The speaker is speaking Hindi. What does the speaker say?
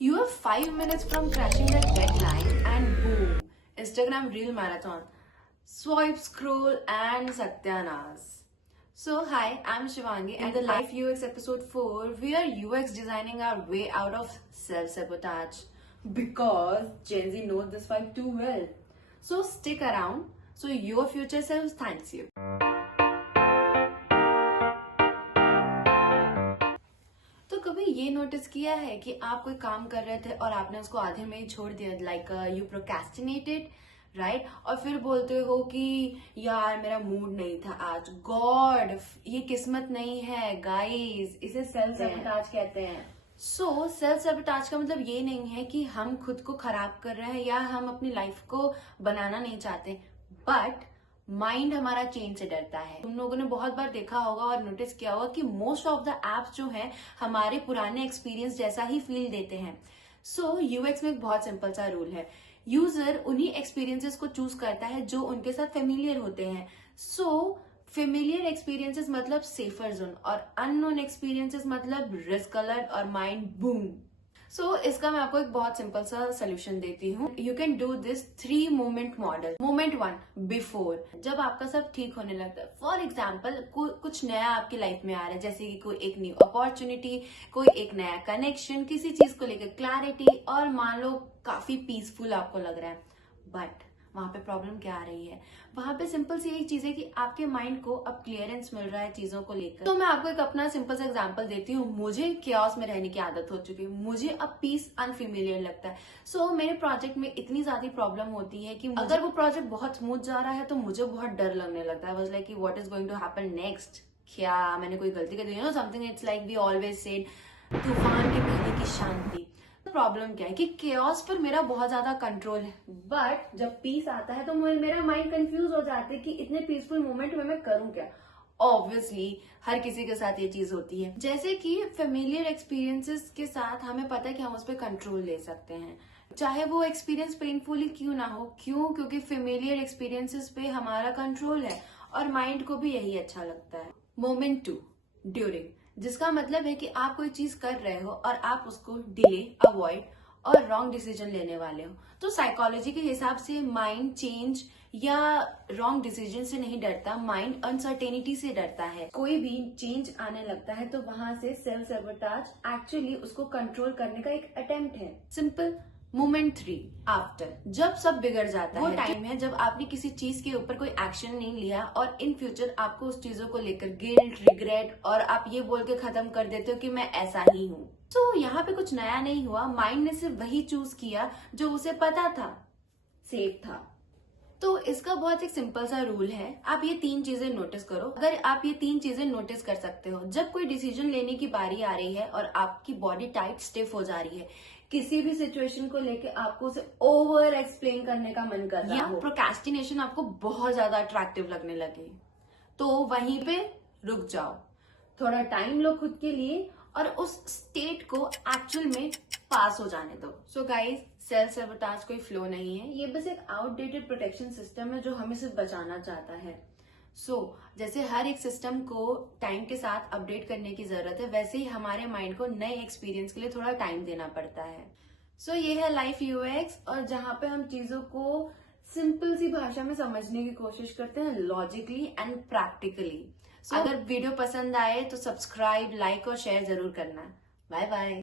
You are 5 minutes from crashing the deadline and boom, Instagram reel marathon. Swipe, scroll and satyanas. So hi, I'm Shivangi and the Life UX episode 4, we are UX designing our way out of self-sabotage because Gen Z knows this vibe too well. So stick around so your future self thanks you. तो कभी ये नोटिस किया है कि आप कोई काम कर रहे थे और आपने उसको आधे में ही छोड़ दिया, लाइक यू प्रोक्रेस्टिनेटेड, राइट? और फिर बोलते हो कि यार मेरा मूड नहीं था आज, गॉड ये किस्मत नहीं है गाइस, इसे सेल्फ सैबोटाज कहते हैं। सो सेल्फ सैबोटाज का मतलब ये नहीं है कि हम खुद को खराब कर रहे हैं या हम अपनी लाइफ को बनाना नहीं चाहते, बट माइंड हमारा चेंज से डरता है। तुम लोगों ने बहुत बार देखा होगा और नोटिस किया होगा कि मोस्ट ऑफ द एप्स जो है हमारे पुराने एक्सपीरियंस जैसा ही फील देते हैं। सो यूएक्स में एक बहुत सिंपल सा रूल है, यूजर उन्हीं एक्सपीरियंसेस को चूज करता है जो उनके साथ फेमिलियर होते हैं। सो फेमिलियर एक्सपीरियंसेस मतलब सेफर जोन और अननोन एक्सपीरियंसेस मतलब रिस्क अलर्ट और माइंड बूम। सो इसका मैं आपको एक बहुत सिंपल सा सोल्यूशन देती हूँ। You can do this 3 moment model. Moment 1, before, जब आपका सब ठीक होने लगता है। फॉर एग्जाम्पल कुछ नया आपकी लाइफ में आ रहा है, जैसे कि कोई एक न्यू अपॉर्चुनिटी, कोई एक नया कनेक्शन, किसी चीज को लेकर क्लैरिटी, और मान लो काफी पीसफुल आपको लग रहा है। बट वहां पे प्रॉब्लम क्या आ रही है? वहां पे सिंपल सी एक चीज है कि आपके माइंड को अब क्लियरेंस मिल रहा है चीजों को लेकर। तो मैं आपको एक अपना सिंपल सा एग्जांपल देती हूँ। मुझे केओस में रहने की आदत हो चुकी है, मुझे अब पीस अनफेमिलियर लगता है। सो मेरे प्रोजेक्ट में इतनी ज्यादा प्रॉब्लम होती है कि अगर वो प्रोजेक्ट बहुत स्मूथ जा रहा है तो मुझे बहुत डर लगने लगता है। वाज लाइक कि what is going to happen next, क्या मैंने कोई गलती कर दी, you know something. It's like we always said, तूफान के पहले की शांति। प्रॉब्लम क्या है कि केओस पर मेरा बहुत ज्यादा कंट्रोल है, बट जब पीस आता है तो मेरा माइंड कंफ्यूज हो जाता है कि इतने पीसफुल मोमेंट में मैं करूं क्या। ऑब्वियसली हर किसी के साथ ये चीज होती है। जैसे कि फेमिलियर एक्सपीरियंसेस के साथ हमें पता है कि हम उस पर कंट्रोल ले सकते हैं, चाहे वो एक्सपीरियंस पेनफुली क्यों ना हो। क्यों? क्योंकि फेमिलियर एक्सपीरियंसेस पे हमारा कंट्रोल है और माइंड को भी यही अच्छा लगता है। मोमेंट 2, ड्यूरिंग, जिसका मतलब है कि आप कोई चीज कर रहे हो और आप उसको डिले, अवॉइड और रॉन्ग डिसीजन लेने वाले हो। तो साइकोलॉजी के हिसाब से माइंड चेंज या रॉन्ग डिसीजन से नहीं डरता, माइंड अनसर्टेनिटी से डरता है। कोई भी चेंज आने लगता है तो वहां से सेल्फ सैबोटाज एक्चुअली उसको कंट्रोल करने का एक अटेम्प्ट है। सिंपल। मोमेंट 3, आफ्टर, जब सब बिगड़ जाता है, वो टाइम है जब आपने किसी चीज के ऊपर कोई एक्शन नहीं लिया और इन फ्यूचर आपको उस चीजों को लेकर गिल्ट, रिग्रेट, और आप ये बोल के खत्म कर देते हो कि मैं ऐसा ही हूँ। तो यहाँ पे कुछ नया नहीं हुआ, माइंड ने सिर्फ वही चूज किया जो उसे पता था, सेफ था। तो इसका बहुत एक सिंपल सा रूल है, आप ये 3 चीजें नोटिस करो। अगर आप ये 3 चीजें नोटिस कर सकते हो, जब कोई डिसीजन लेने की बारी आ रही है और आपकी बॉडी टाइट स्टिफ हो जा रही है, किसी भी सिचुएशन को लेके आपको उसे ओवर एक्सप्लेन करने का मन कर रहा हो, प्रोक्रेस्टिनेशन आपको बहुत ज्यादा अट्रैक्टिव लगने लगे, तो वहीं पे रुक जाओ, थोड़ा टाइम लो खुद के लिए और उस स्टेट को एक्चुअल में पास हो जाने दो। सो गाइज, सेल्फ सैबोटाज कोई फ्लो नहीं है, ये बस एक आउटडेटेड प्रोटेक्शन सिस्टम है जो हमें सिर्फ बचाना चाहता है। जैसे हर एक सिस्टम को टाइम के साथ अपडेट करने की जरूरत है, वैसे ही हमारे माइंड को नए एक्सपीरियंस के लिए थोड़ा टाइम देना पड़ता है। ये है लाइफ यूएक्स, और जहां पे हम चीजों को सिंपल सी भाषा में समझने की कोशिश करते हैं, लॉजिकली एंड प्रैक्टिकली। अगर वीडियो पसंद आए तो सब्सक्राइब, लाइक और शेयर जरूर करना। Bye bye.